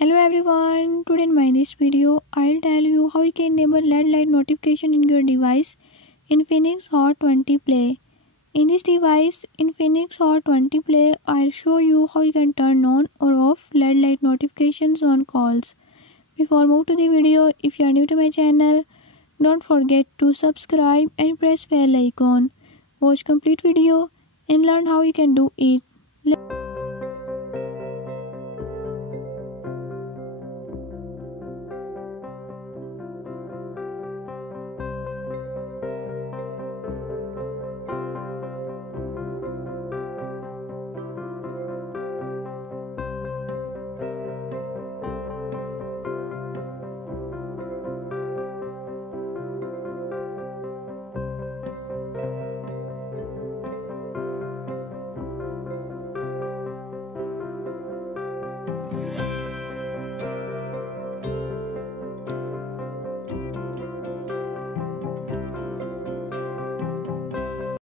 Hello everyone, today in this video I'll tell you how you can enable LED light notification in your device Infinix Hot 20 Play. In this device Infinix Hot 20 Play, I'll show you how you can turn on or off LED light notifications on calls. Before move to the video, if you are new to my channel, don't forget to subscribe and press bell icon. Watch complete video and learn how you can do it.